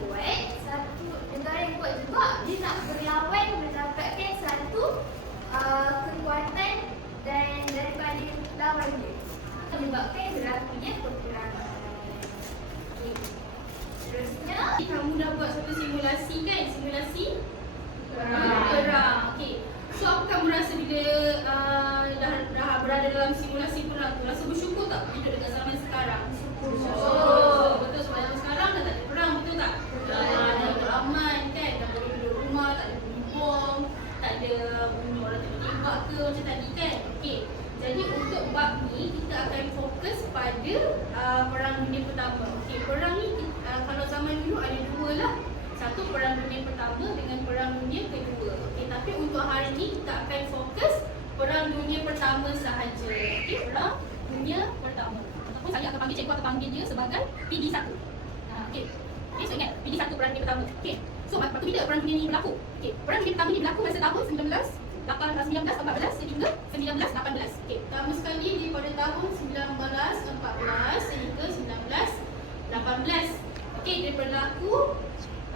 kuat, satu negara yang kuat juga dia nak berlawan mendapatkan satu kekuatan dan daripada lawan dia, menyebabkan berlakunya peperangan. Okay. Terusnya kamu dah buat satu simulasi kan? Simulasi perang. Okey. So apa kamu rasa bila dah berada dalam simulasi perang tu? Rasa bersyukur tak hidup dekat zaman sekarang? Oh, betul, sebab zaman sekarang dah tak ada perang, betul tak? Dah aman kan? Dah boleh duduk rumah, tak ada bunyi bom, tak ada bunyi orang tembak ke macam tadi kan? Okey. Jadi untuk bab ni kita akan fokus pada Perang Dunia Pertama. Okey, perang ni kalau zaman dulu ada dua lah. Satu Perang Dunia Pertama dengan Perang Dunia Kedua. Okey, tapi untuk hari ni kita akan fokus Perang Dunia Pertama sahaja. Okey, Perang Dunia Pertama. Ataupun saya akan panggil, cikgu akan panggil dia sebagai PD1. Okey. Okey, so ingat PD1 Perang Dunia Pertama. Okey. So waktu bila Perang Dunia ni berlaku? Okey, Perang Dunia Pertama ni berlaku masa tahun 1914 sehingga 1918. Okey, pertama sekali daripada tahun 1914 sehingga 1918. Okey, dia berlaku.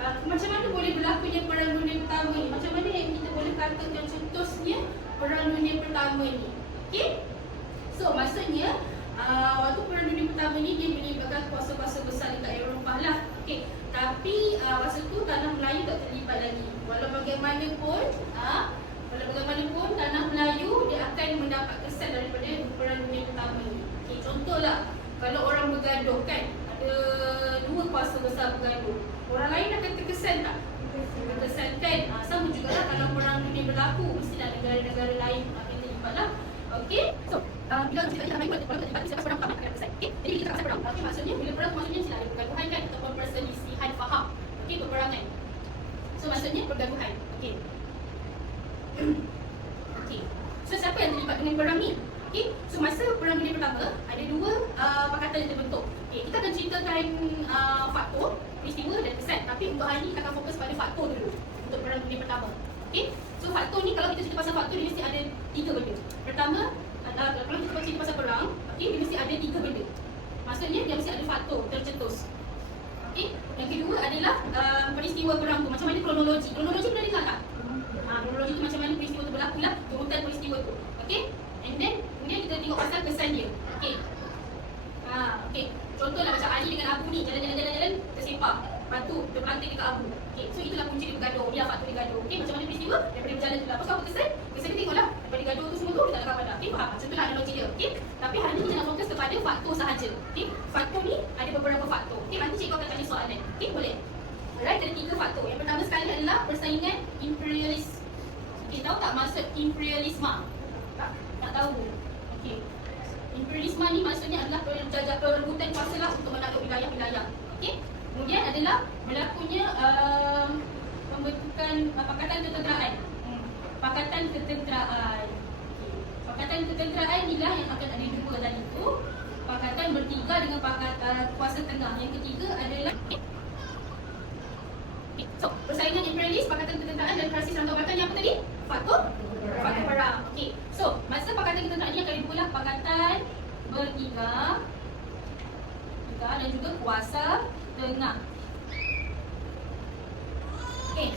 Macam mana boleh berlakunya Perang Dunia Pertama ni? Macam mana yang kita boleh katakan contohnya Perang Dunia Pertama ni? Okey? So, maksudnya waktu Perang Dunia Pertama ni dia melibatkan kuasa-kuasa besar dekat Eropah lah. Okey. Tapi masa tu tanah Melayu tak terlibat lagi. Walau bagaimanapun tanah Melayu dia akan mendapat kesan daripada Perang Dunia Pertama ni. Okey, contohlah kalau orang bergaduh kan, ada dua kuasa besar bergaduh. Orang lain akan terkesan tak? Terkesan kan? Sama jugalah kalau Perang Dunia berlaku, mestilah negara-negara lain akan terlibat lah. Okey? So, bila kita tak ikut kalau kita siapa perang akan terkesan. Okey? Jadi kita tak pasal perang. Okey, maksudnya bila perang maksudnya mestilah ada pergaduhan kan ataupun perselisihan faham. Okey, peperangan. So, maksudnya pergaduhan. Okey. Okey. So, siapa yang terlibat dengan perang ni? Okey. So, masa Perang Dunia Pertama ada dua pakatan yang terbentuk. Okey, kita akan ceritakan faktor, peristiwa dan kesan. Tapi untuk hari ni kita akan fokus pada faktor dulu untuk Perang Dunia Pertama. Okey. So faktor ni kalau kita cerita pasal faktor dia mesti ada tiga benda. Pertama, kalau kita cerita pasal perang, okey, dia mesti ada tiga benda. Maksudnya dia mesti ada faktor tercetus. Okey. Yang kedua adalah peristiwa perang tu. Macam mana kronologi? Kronologi pernah dengar tak? Kronologi tu macam mana peristiwa tu berlaku lah, urutan peristiwa tu. Okey. And then kemudian kita tengok pasal kesan dia. Okey. Okey. Contohlah macam Ali dengan Abu ni jalan-jalan tersepak. Lepas tu terpelanting dekat Abu. Okey, so itulah punca dia bergaduh. Dia faktor dia gaduh. Okey, macam mana peristiwa daripada berjalan tu lah. Lepas tu apa kesan? Kesan dia tengoklah daripada gaduh tu semua tu dia tak ada kawan dah. Okey, faham? Contohlah analogi dia. Okey. Tapi hari ni kita nak fokus kepada faktor sahaja. Okey. Faktor ni ada beberapa faktor. Okey, nanti cikgu akan tanya soalan. Okey, boleh? Alright, ada tiga faktor. Yang pertama sekali adalah persaingan imperialis. Okey, tahu tak maksud imperialisme? Tak tahu. Okey. Imperialisme ni maksudnya adalah perebutan kuasa lah untuk menakluk wilayah-wilayah. Okey. Kemudian adalah berlakunya pembentukan pakatan ketenteraan. Pakatan ketenteraan. Okey. Pakatan ketenteraan ni lah yang akan ada dua tadi tu. Pakatan bertiga dengan pakatan kuasa tengah. Yang ketiga adalah okay. So, persaingan imperialis, pakatan ketenteraan dan krisis rantau makan yang apa tadi? Faktor perang. Okey. So, masa pakatan ketenteraan ni akan dibuatlah pakatan bertiga dan juga kuasa tengah. Okey.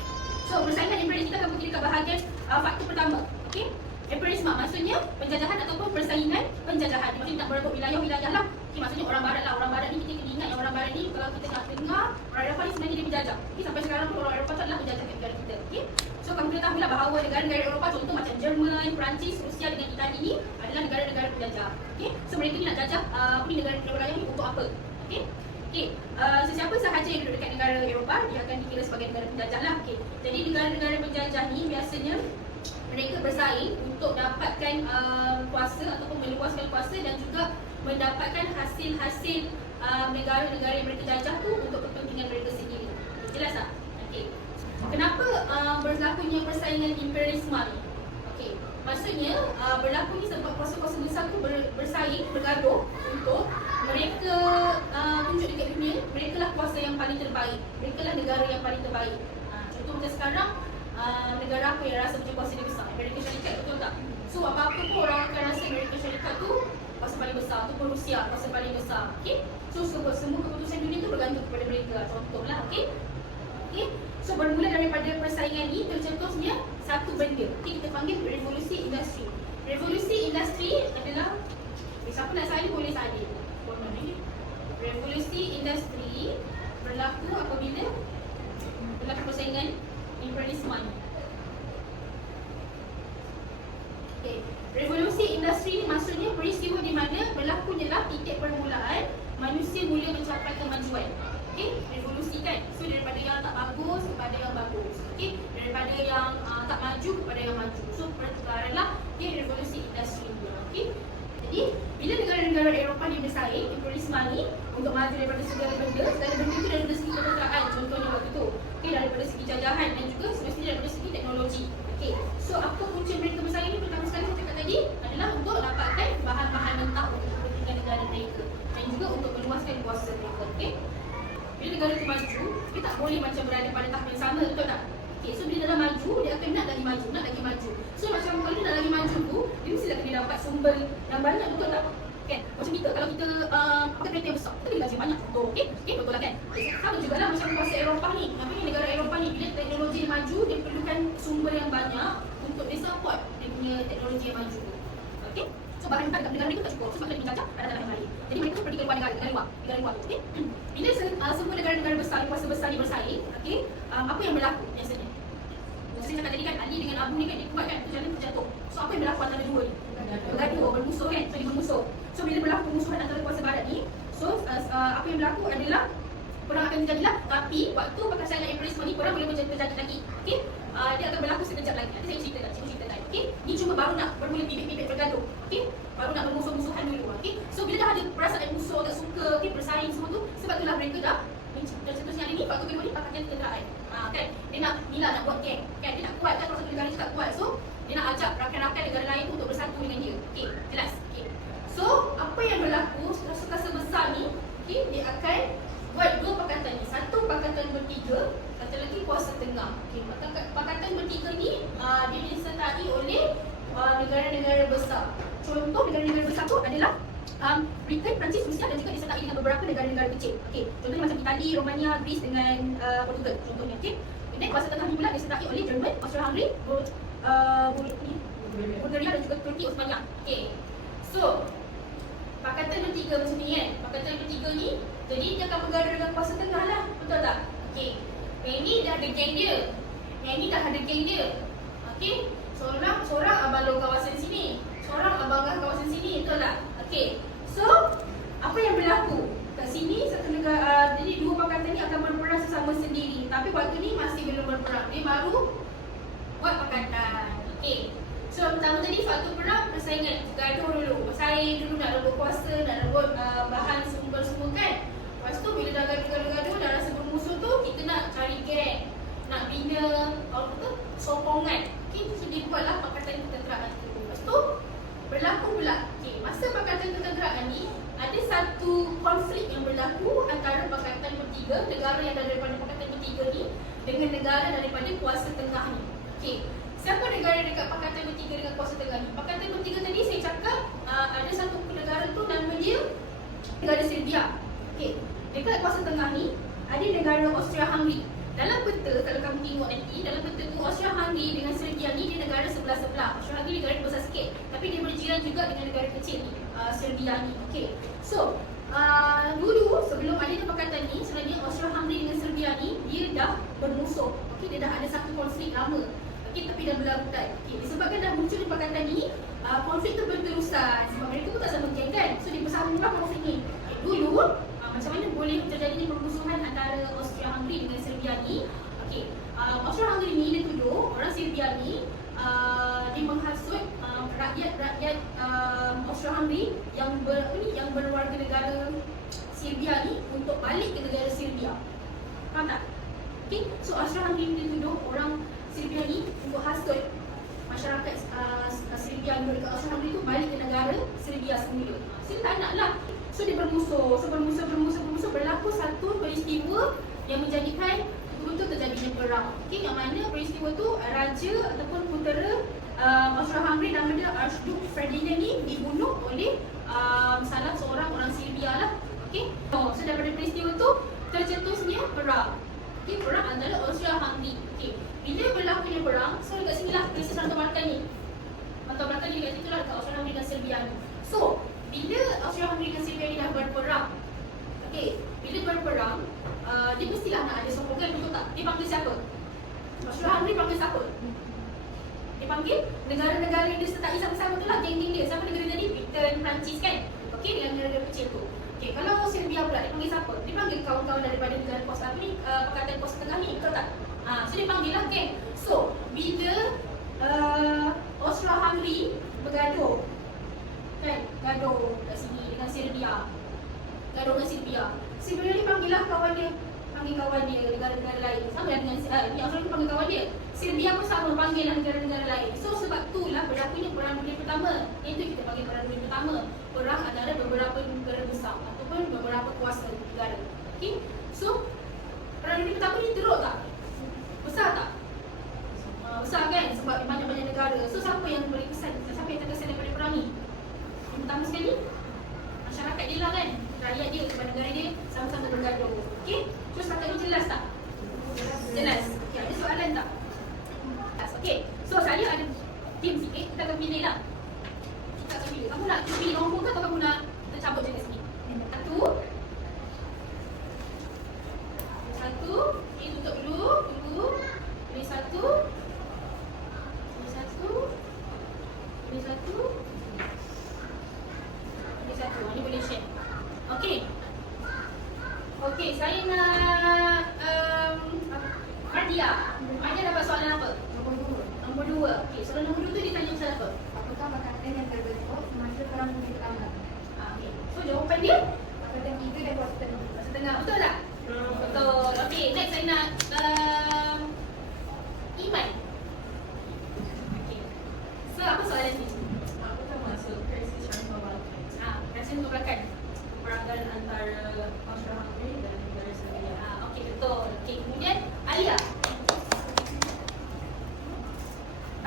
So, persaingan imperialis kita akan berdiri dekat bahagian faktor pertama. Okey. Imperialisme maksudnya penjajahan ataupun persaingan penjajahan. Maksudnya nak berebut wilayah-wilayah lah. Okey, maksudnya orang barat lah. Orang barat ni kita kena ingat yang orang barat ni kalau kita nak dengar orang Eropah ni sebenarnya dia penjajah. Okey, sampai sekarang pun orang Eropah tu adalah penjajah negara kita. Okey. So, kamu kena tahulah bahawa negara-negara Eropah contoh macam Jerman, Perancis, Rusia dengan Itali ni adalah negara-negara penjajah. Okey. So, mereka ni nak jajah negara-negara lain ni untuk apa? Okey. Okey, sesiapa sahaja yang duduk dekat negara Eropah dia akan dikira sebagai negara penjajah lah. Okey. Jadi negara-negara penjajah ni biasanya mereka bersaing untuk dapatkan kuasa ataupun meluaskan kuasa dan juga mendapatkan hasil-hasil negara-negara yang mereka jajah tu untuk kepentingan mereka sendiri. Jelas tak? Okey. Kenapa berlakunya persaingan imperialisme ni? Okey. Maksudnya berlaku ni sebab kuasa-kuasa besar tu bersaing, bergaduh untuk mereka tunjuk dekat dunia, mereka lah kuasa yang paling terbaik. Mereka lah negara yang paling terbaik. Contoh macam sekarang, negara apa yang rasa macam kuasa dia besar? Amerika Syarikat, betul tak? So apa-apa pun orang akan rasa Amerika Syarikat tu kuasa paling besar, ataupun Rusia kuasa paling besar. Okay? So semua keputusan dunia tu bergantung kepada mereka. Contohlah, okay? So bermula daripada persaingan ni tercetusnya satu benda. Okay, kita panggil revolusi industri. Revolusi industri adalah siapa nak salin boleh salin. Revolusi industri berlaku apabila berlaku persaingan imperialisme. Okay. Revolusi industri ni maksudnya peristiwa di mana berlakunya lah titik permulaan manusia mula mencapai kemajuan. Okay, revolusi kan. So daripada yang tak bagus kepada yang bagus. Okay, daripada yang tak maju kepada yang maju. So pertukaran lah revolusi industri. Okay. Jadi bila negara-negara Eropah ni bersaing imperialisme ni untuk maju daripada segala benda tu daripada segi kebenaran contohnya waktu tu. Okay, daripada segi jajahan dan juga semestinya daripada segi teknologi. Okay, so apa punca mereka bersaing ni pertama sekali saya cakap tadi adalah untuk dapatkan bahan-bahan mentah untuk kepentingan negara mereka dan juga untuk meluaskan kuasa mereka. Okay, bila negara tu maju, dia tak boleh macam berada pada tahap yang sama, betul tak? Okay, so bila dia dah maju, dia akan nak lagi maju. So macam kalau dia nak lagi maju tu, dia mesti kena dapat sumber yang banyak, betul tak? Kan? Macam kita, kalau kita kereta yang besar, kita kena gaji banyak contoh. Okay, betul lah kan? Sama jugalah macam kuasa Eropah ni. Namanya negara Eropah ni, bila teknologi dia maju, dia perlukan sumber yang banyak untuk dia support dia punya teknologi yang maju tu. Okay? So bahan dekat negara mereka tak cukup, sebab mereka dijajah pada tanah yang lain. Jadi mereka pergi ke luar negara luar tu. Okay? Bila semua negara-negara besar, kuasa besar ni bersaing, okay? Apa yang berlaku biasanya? Saya cakap tadi kan, Ali dengan Abu ni kan dia kuat kan, tu jalan terjatuh. So apa yang berlaku antara dua ni? Bergaduh, bermusuh kan, so dia bermusuh. So bila berlaku permusuhan antara kuasa barat ni, so apa yang berlaku adalah perang akan terjadi lah. Tapi waktu perkasaan imperialisme ni perang boleh terjadi lagi. Okay? Dia akan berlaku sekejap lagi. Nanti saya cerita tadi. Okay? Ni cuma baru nak bermula bibit-bibit bergaduh. Okay? Baru nak bermusuh-musuhan dulu. Okay? So bila dah ada perasaan musuh, tak suka, okay, bersaing semua tu, sebab itulah mereka dah contohnya hari ni faktor kedua ni pakatan ketenteraan. Kan? Dia nak nak buat geng. Kan? Dia nak kuat kan, kalau satu negara dia tak kuat. So dia nak ajak rakan-rakan negara lain tu untuk bersatu dengan dia. Okay? Jelas? Okay? So apa yang berlaku kuasa besar ni, okay, dia akan buat dua pakatan ni. Satu pakatan bertiga, satu lagi kuasa tengah. Okay, pakatan bertiga ni dia disertai oleh negara-negara besar. Contoh negara-negara besar tu adalah Britain, Perancis, Rusia dan juga disertai dengan beberapa negara-negara kecil. Okay, contohnya macam Itali, Romania, Greece dengan Portugal contohnya. Okay, dan kuasa tengah ni pula disertai oleh Jerman, Austria-Hungary, Bulgaria dan juga Turki Osmania. Okay, so pakatan bertiga macam ni kan. Pakatan bertiga ni, jadi dia akan bergaduh dengan kuasa tengah lah. Betul tak? Okay, yang ni dah ada geng dia. Yang ni dah ada geng dia. Okay, seorang abang lo kawasan sini, seorang abang kawasan sini. Betul tak? Okay, so apa yang berlaku? Kat sini satu negara, jadi dua pakatan ni akan berperang sesama sendiri. Tapi waktu ni masih belum berperang. Dia baru buat pakatan. Okay, so pertama tadi faktor perang persaingan, gaduh dulu, bersaing dulu nak rebut kuasa, nak rebut bahan sumber semua kan. Lepas tu bila dah gaduh dah rasa bermusuh tu, kita nak cari geng, nak bina sokongan. Okay, so dia buatlah pakatan ketenteraan tu. Lepas tu berlaku pula, okay, masa pakatan ketenteraan ni ada satu konflik yang berlaku antara pakatan bertiga, negara yang daripada pakatan bertiga ni dengan negara daripada kuasa tengah ni. Okay, siapa negara dekat pakatan bertiga dengan kuasa tengah ni? Pakatan bertiga tadi saya cakap ada satu negara tu nama dia negara Serbia. Okay, dekat kuasa tengah ni ada negara Austria-Hungary. Dalam peta, kalau kamu tengok nanti, dalam peta tu Austria-Hungary dengan Serbia ni dia negara sebelah-sebelah. Austria-Hungary negara besar sikit, tapi dia berjiran juga dengan negara kecil ni, Serbia ni. Okay, so dulu sebelum adanya pakatan ni, sebenarnya Austria-Hungary dengan Serbia ni dia dah bermusuh. Okay, dia dah ada satu konflik lama. Okay, tapi dah berlabutan. Okay, disebabkan dah muncul di pakatan ni, konflik tu berterusan sebab mereka pun tak sama geng kan. So dia bersambunglah konflik ni. Okay, dulu macam mana boleh terjadi permusuhan antara Austria-Hungary dengan Serbia ni? Okey, Austria-Hungary ni dia tuduh orang Serbia ni dia menghasut rakyat Austria-Hungary yang berwarga negara Serbia ni untuk balik ke negara Serbia. Faham tak? Okey, so Austria-Hungary ni dia tuduh orang Serbia ni untuk hasut masyarakat Serbia yang dekat Austria-Hungary tu balik ke negara Serbia semula. Sini tak nak lah. So dia bermusuh, berlaku satu peristiwa yang menjadikan betul-betul terjadinya perang. Okay, yang mana peristiwa tu raja ataupun putera Austria-Hungary nama dia Archduke Ferdinand ni dibunuh oleh salah seorang orang Serbia lah. Okay, so daripada peristiwa tu tercetusnya perang. Okey, perang antara Austria-Hungary. Okey, bila berlakunya perang, so dekat sini lah krisis Rantau Balkan ni. Rantau Balkan ni dekat situ lah, dekat Austria-Hungary dan Serbia ni. So, bila Austria-Hungary dan Serbia ni dah berperang, okey, bila berperang, dia mestilah nak ada sokongan, betul tak? Dia panggil siapa? Austria-Hungary panggil siapa? Dia panggil negara-negara yang dia sertai sama-sama tu lah, geng-geng dia. Siapa negara tadi? Britain, Perancis kan? Okey, dengan negara kecil tu. Okey, kalau Serbia pula dia panggil siapa? Dia panggil kawan-kawan daripada negara pos apa ni, Pakatan Pos Tengah ni, betul tak? So dia panggil lah geng. So, bila Austria-Hungary bergaduh, kan? Gaduh kat sini dengan Serbia. Gaduh dengan Serbia. Serbia ni panggil lah kawan dia. Panggil kawan dia, negara-negara lain. Sama dengan ni Austria panggil kawan dia. Serbia pun sama, panggil lah negara-negara lain. So sebab itulah berlakunya Perang Dunia Pertama. Itu kita panggil Perang Dunia Pertama. Perang antara beberapa negara besar ataupun beberapa kuasa negara. Okay? So Perang Dunia Pertama ni teruk tak? Besar tak? Besar kan? Sebab banyak-banyak negara. So siapa yang beri kesan? Siapa yang terkesan daripada perang ni? Yang pertama sekali, masyarakat dia lah kan? Rakyat dia, kepala negara dia sama-sama bergaduh. Okay? So setakat ni jelas tak? Jelas. Okay, ada soalan tak? Okay, so saya ada tim sikit, kita akan pilih lah. Kita akan pilih. Kamu nak pilih nombor ke atau kamu nak kita cabut je kat sini? Satu. Okay, tutup dulu. Tunggu. Pilih satu. Pilih satu. Pilih satu. Pilih satu. Ini boleh share. Okay. Okay, saya nak Mardia. Mardia dapat soalan apa? Nombor 2. Okey, soalan nombor 2 tu dia tanya pasal apa? Apakah pakatan yang terbentuk semasa Perang Dunia Pertama? Okey. So jawapan dia Pakatan 3 dan kuasa tengah. kuasa tengah. Betul tak? Betul. Okey, next saya nak Iman. Okey. So apa soalan ni? Apa termasuk krisis Rantau Balkan? Krisis Rantau Balkan. Perangan antara Austria-Hungary dan negara Serbia. Okey, betul. Okey, kemudian Alia.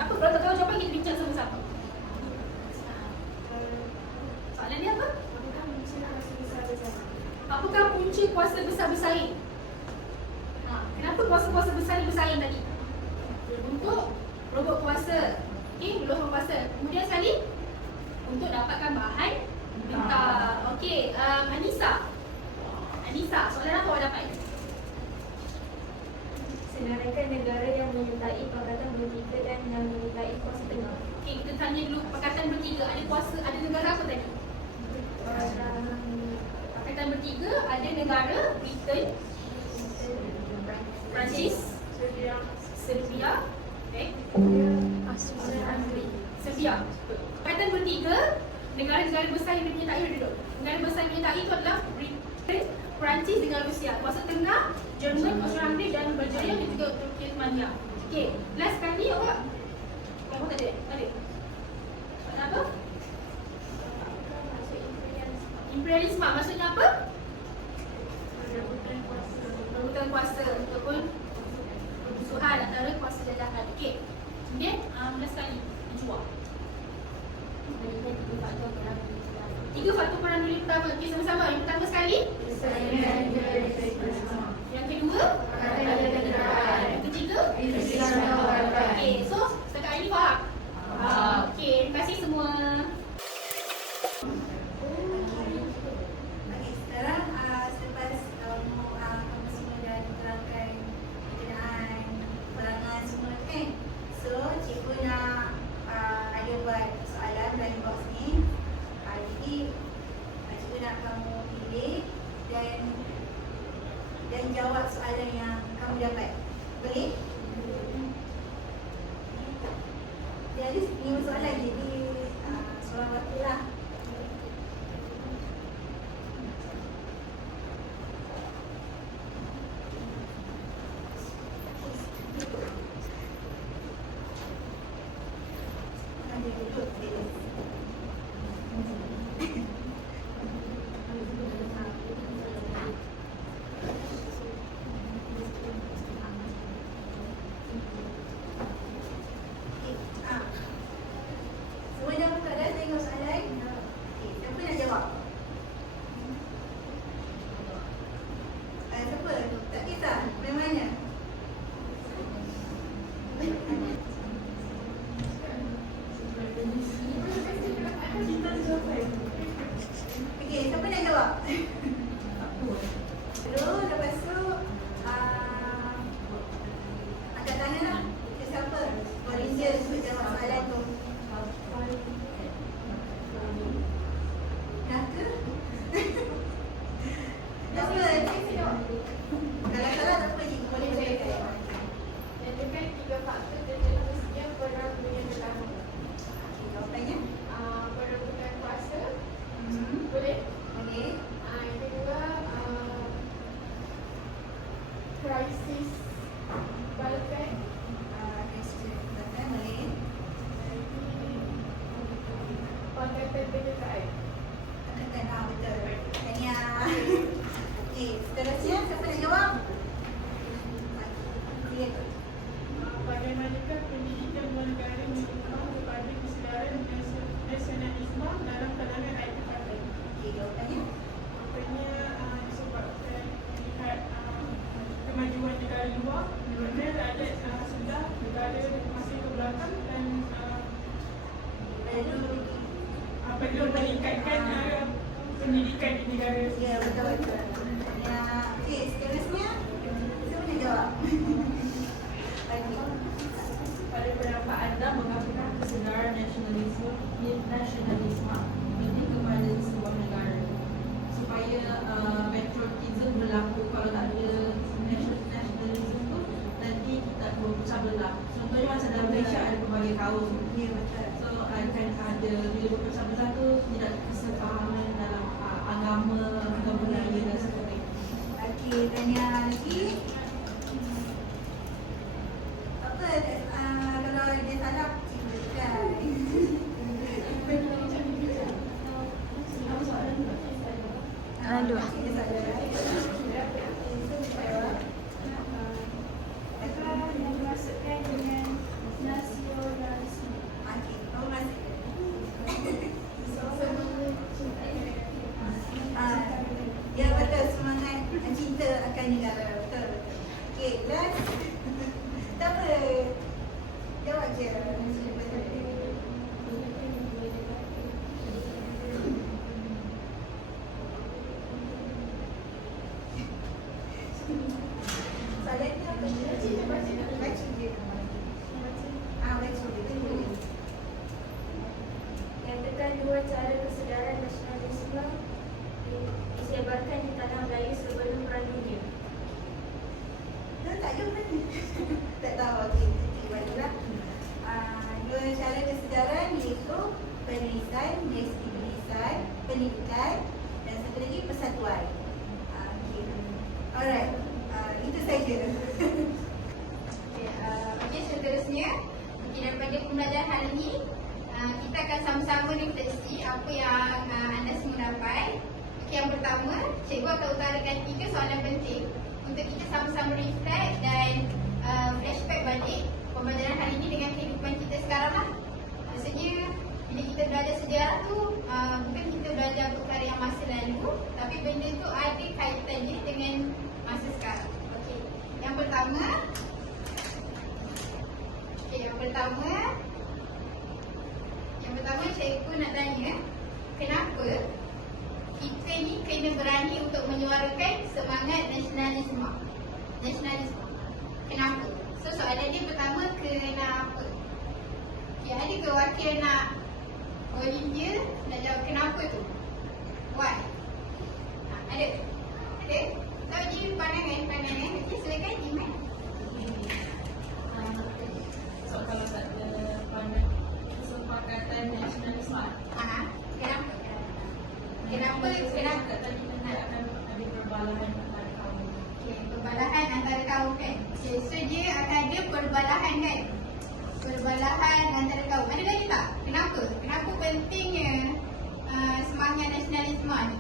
Apa kalau tak tahu jawapan kita bincang sama-sama. Soalan dia apa? Apakah punca kuasa besar bersaing? Kenapa kuasa-kuasa besar ni bersaing tadi? Untuk robot kuasa. Okey, belusuan kuasa. Kemudian sekali untuk dapatkan bahan mentah. Okey, Anissa. Anissa, soalan apa awak dapat? Senaraikan negara yang menyertai Pakatan Bertiga dan yang menyertai kuasa tengah. Okey, kita tanya dulu Pakatan Bertiga ada kuasa, ada negara apa tadi? Pakatan Bertiga ada negara Britain, Perancis, Serbia, Serbia. Pakatan Bertiga, negara-negara besar yang menyertai ada duduk. Negara besar yang menyertai itu adalah Britain, Perancis dengan Rusia. Kuasa tengah, Jerman, Austria-Hungary dan Bulgaria dan juga Turki dan Romania. Okey, last kali awak tak ada? Ada? Soalan apa? Imperialisme maksudnya apa? Perebutan kuasa ataupun permusuhan antara kuasa jajahan. Okey. Kemudian last kali menjual. 3 faktor Perang Dunia Pertama. Okey, sama-sama. Yang pertama sekali, yang kedua, yang ketiga, okey. So setakat ini faham? Okey, terima kasih semua. Sekarang selepas kamu semua dah diterangkan berkenaan perangan semua kan, so cikgu nak ada buat soalan dalam box ni. Jadi cikgu nak kamu pilih dan jawab soalan yang kamu dapat. Boleh? Dia ada 5 soalan, jadi soalan waktu lah. Semua dah buka dah tengok soalan? Okey, siapa nak jawab? Siapa? Tak kisah, dari mana? jawab. Terus lepas tu angkat tangan lah. Siapa? Volunteer untuk jawab soalan tu. Dah ke? Dah ke? Kalau salah tak apa, Cik. Boleh cakap. Nyatakan 3 faktor terjelasnya perang dunia pertama. Jawapannya? Perebutan kuasa. Boleh? Okey. Yang kedua, krisis Balkan. Silakan, boleh. Pangkatan penyetaan. Katakan, betul. Tahniah. Okey, seterusnya siapa nak jawab? Silakan. Bagaimanakah pendidikan bernegara menyumbang kepada kesedaran nasionalisme dalam kalangan rakyat tempatan? Okey, jawapannya? Apanya disebabkan melihat kemajuan negara luar di mana rakyat sudah negara masih ke belakang dan perlu meningkatkan pendidikan di negara. Ya, betul-betul. Ya, okey, seterusnya siapa nak jawab? Okey. Pada pendapat anda, mengapakah kesedaran nasionalisme penting kepada sebuah negara supaya patriotism berlaku? Kalau tak ada nasionalisme tu nanti kita berpecah belah. Contohnya macam dalam Malaysia ada pelbagai kaum. Ya, betul. So akan ada bila berpecah belah tu tidak kesefahaman dalam agama, budaya dan sebagainya. Okey, tanya lagi. Apa kalau dia salah, cikgukan. Aduh. Dia salah. Apa yang dimaksudkan dengan nasionalisme? Okey, kamu masih. Ya, betul, semangat cinta akan negara. Betul, betul. Okey, last. Tak apa. Jawab je. Soalan ni apa? Baca je. Baca je. Nyatakan 2 cara kesedaran nasionalisme disebarkan di tanah Melayu sebelum Perang Dunia. Dah tak jawab mana? Tak tahu. Okey, titik baliklah. 2 cara kesedaran iaitu penulisan, dari segi penulisan, pendidikan dan satu lagi persatuan. Okey. Alright. Itu saja. Okey, seterusnya daripada pembelajaran hari ini kita akan sama-sama refleksi apa yang anda semua dapat. Okey, yang pertama, cikgu akan utarakan 3 soalan penting untuk kita sama-sama reflect dan flashback balik pembelajaran hari ini dengan kehidupan kita sekarang lah. Maksudnya bila kita belajar sejarah tu bukan kita belajar perkara yang masa lalu, tapi benda tu ada kaitannya dengan masa sekarang. Okey, yang pertama cikgu nak tanya, kenapa kita ni kena berani untuk menyuarakan semangat nasionalisme? Kenapa? So soalan dia pertama, kenapa? Okay, ada ke wakil nak volunteer nak jawab kenapa tu? Why? Ada? Tahu je pandangan. Okay, silakan Iman. So kalau tak ada pandangan kesepakatan nasionalisme, Kenapa? tadi nanti akan ada perbalahan antara kaum. Okay, perbalahan antara kaum kan? Okay, so dia akan ada perbalahan kan? Perbalahan antara kaum. Ada lagi tak? Kenapa? Kenapa pentingnya semangat nasionalisme ni?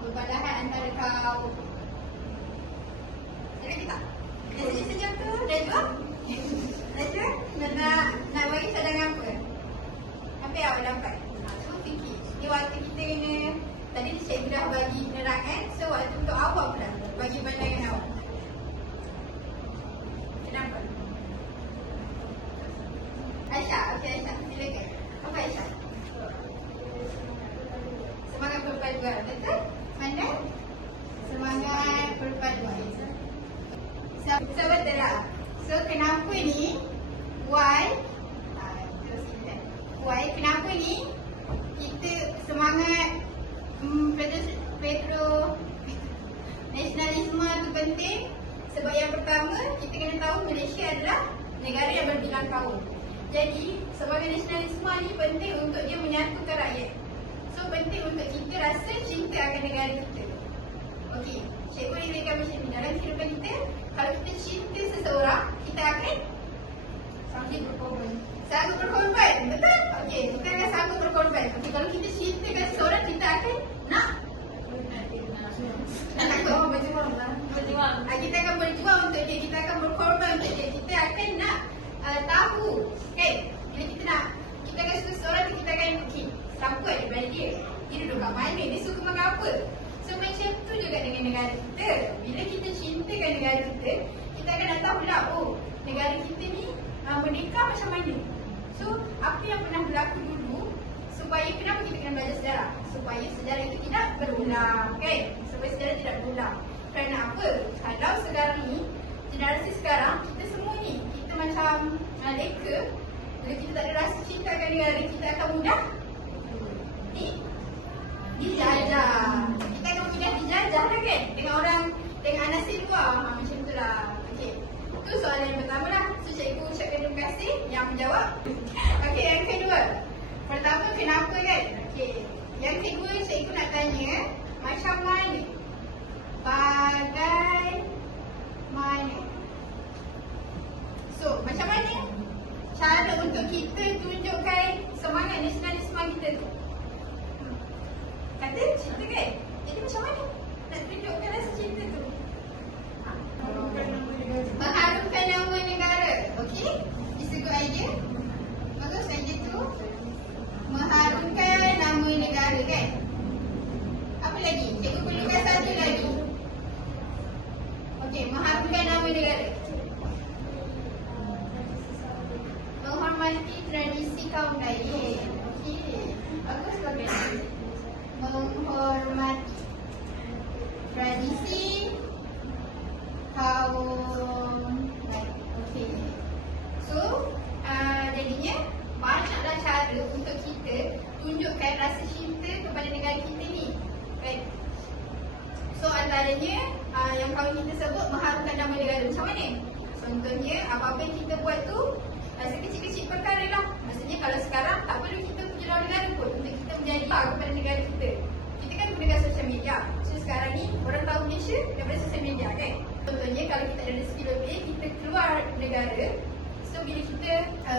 Perbalahan antara kaum. Ada lagi tak? Dah sejam tu? Dah jawab? Dah jawab? Nak bagi cadangan apa? Apa yang awak dapat? Cuba fikir. Ni waktu kita kena, tadi cikgu dah bagi penerangan. So waktu untuk awak pula bagi pandangan awak. Kenapa? Aisyah, okey Aisyah, silakan. Apa Aisyah? Semangat berpaduan. juga. Betul? Pandai? Semangat perpaduan. So betul lah. So kenapa ni? Why? Terus kita. Why? Kenapa ni? Kita semangat petro nasionalisme tu penting. Sebab yang pertama, kita kena tahu Malaysia adalah negara yang berbilang kaum. Jadi, sebagai nasionalisme ni penting untuk dia menyatukan rakyat. So, penting untuk kita rasa cinta akan negara kita. Okey, cikgu boleh berikan macam ni. Dalam kehidupan kita, kalau kita cinta seseorang, kita akan sanggup berkorban. Betul? Okey, kita akan sanggup berkorban. Okey, kalau kita cintakan seseorang, kita akan nak berjuang lah. Kita akan berjuang untuk dia, kita akan berkorban untuk dia. Kita akan nak tahu, okay? Bila kita akan suka seseorang, kita akan, okay, siapa adik-beradik dia? Dia duduk kat mana? Dia suka makan apa? So macam tu juga dengan negara kita. Bila kita cintakan negara kita, kita akan nak tahu lah, oh, negara kita ni merdeka macam mana? So, apa yang pernah berlaku dulu, supaya kenapa kita kena belajar sejarah? Supaya sejarah itu tidak berulang, kan? Supaya sejarah tidak berulang. Kerana apa? Kalau sekarang ni, generasi sekarang, kita semua ni, kita macam leka. Bila kita tak ada rasa cinta akan negara, kita akan mudah dijajah. Kita akan mudah dijajah lah kan? Dengan orang, dengan anasir luar. Macam tu lah. Okay. Itu soalan yang pertama lah. So, cikgu ucapkan terima kasih yang menjawab. Okay, yang kedua. Pertama, kenapa kan? Okay. Yang kedua, cikgu nak tanya, macam mana? Bagaimana? So, macam mana cara untuk kita tunjukkan semangat nasionalisme kita tu? Kata cinta kan? Jadi macam mana nak tunjukkan rasa cinta tu? Mengharumkan nama negara. Okey? It's a good idea. Bagus idea tu. Mengharumkan nama negara kan? Apa lagi? Cikgu perlukan satu lagi. Okey, mengharumkan nama negara. Menghormati tradisi kaum lain. Okey. Bagus bagus. Menghormati tradisi kaum lain. Okey. So, jadinya banyaklah cara untuk kita tunjukkan rasa cinta kepada negara kita ni. Right? So, antaranya yang kawan kita sebut mengharumkan nama negara. Macam mana? Contohnya, apa-apa yang kita buat tu sekecil-kecil perkara lah. Maksudnya kalau sekarang tak perlu kita punya lawan negara pun untuk kita menjadi kepada negara kita. Kita kan gunakan sosial media. So sekarang ni orang tahu Malaysia daripada sosial media kan. Contohnya kalau kita ada rezeki lebih, kita keluar negara. So bila kita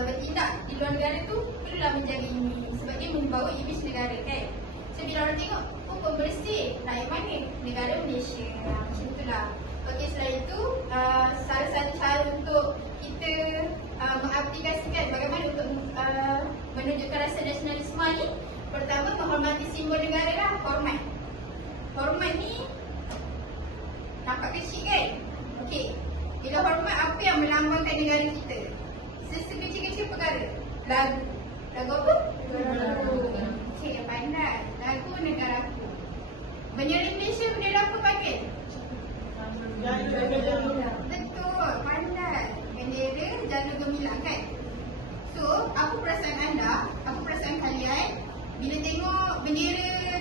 bertindak di luar negara tu, perlulah menjaga ini. Sebab dia membawa imej negara kan. So bila orang tengok, oh pembersih, rakyat mana? Negara Malaysia. Macam itulah. Okey, selain itu, salah satu cara untuk kita mengaplikasikan bagaimana untuk menunjukkan rasa nasionalisme ni. Pertama, menghormati simbol negara lah, hormat. Hormat ni nampak kecil kan? Okey, bila hormat, apa yang melambangkan negara kita? Sekecil-kecil perkara. Lagu. Lagu apa? Lagu. Cik, pandai. Lagu negaraku. Bendera Malaysia, bendera apa pakai? Betul, pandai. Bendera jalur gemilang kan? So, apa perasaan anda, apa perasaan kalian bila tengok bendera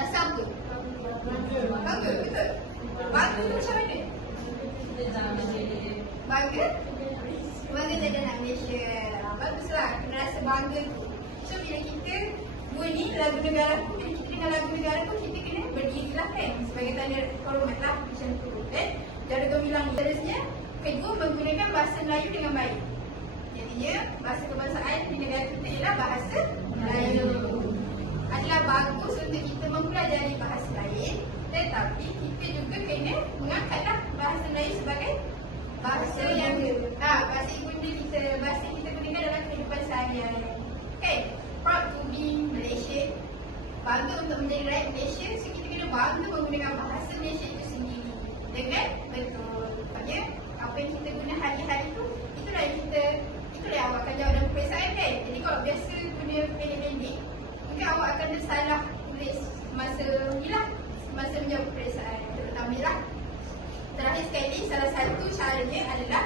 rasa apa? Bangga, betul? Bangga tu macam mana? Bangga? Bangga jadi anak Malaysia. Baguslah, kena rasa bangga tu. So, bila kita bunyi lagu negara tu, bila kita dengar lagu negara tu, kita kena berdiri lah kan? Sebagai tanda hormat lah macam tu kan? Jalur gemilang ni. Seterusnya, kedua, menggunakan bahasa Melayu dengan baik. Jadinya, bahasa kebangsaan di negara kita ialah bahasa Melayu. Adalah bagus untuk kita mempelajari bahasa lain, tetapi kita juga kena mengangkatlah bahasa Melayu sebagai bahasa yang bahasa ibunda kita, bahasa yang kita gunakan dalam kehidupan seharian. Okay, proud to be Malaysian. Bangga untuk menjadi rakyat Malaysia, so kita kena bangga menggunakan bahasa Malaysia itu sendiri dengan betul. Maksudnya, apa yang kita guna hari-hari tu, itulah yang awak akan jawab dalam peperiksaan kan. Jadi kalau biasa guna pendek-pendek, mungkin awak akan tersalah tulis semasa ni lah, semasa menjawab peperiksaan terutama lah. Terakhir sekali, salah satu caranya adalah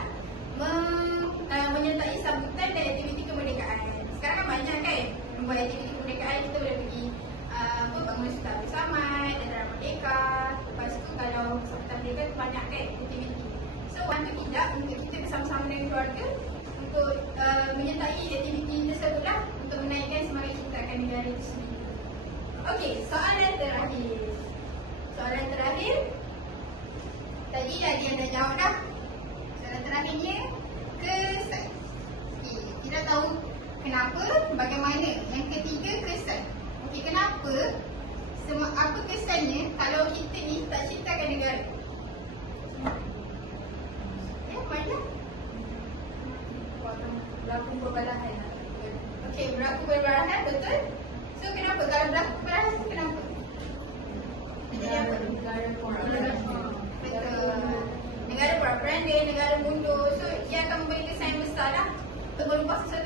menyertai sambutan dan aktiviti kemerdekaan. Sekarang kan banyak kan membuat aktiviti kemerdekaan. Kita boleh pergi bangun suta bersama, Dataran Merdeka. Lepas tu kalau sambutan merdeka tu banyak kan aktiviti. So bantu tidak untuk kita bersama-sama dengan keluarga untuk menyertai aktiviti tersebut lah, untuk menaikkan semangat kita akan negara itu sendiri. Okey, soalan terakhir. Soalan terakhir tadi dah dia dah jawab dah. Soalan terakhirnya, kesan. Okey, kita tahu kenapa, bagaimana. Yang ketiga, kesan. Okey, kenapa? Apa kesannya kalau kita ni tak cintakan negara? Ya, mana? Berlaku perbalahan. Okey, berlaku perbalahan, betul. So kenapa? Kalau berlaku perbalahan tu kenapa? Jadi apa? Negara Betul. Negara berperanda, negara mundur. So, ia akan memberi kesan yang besar lah untuk merubah sesuatu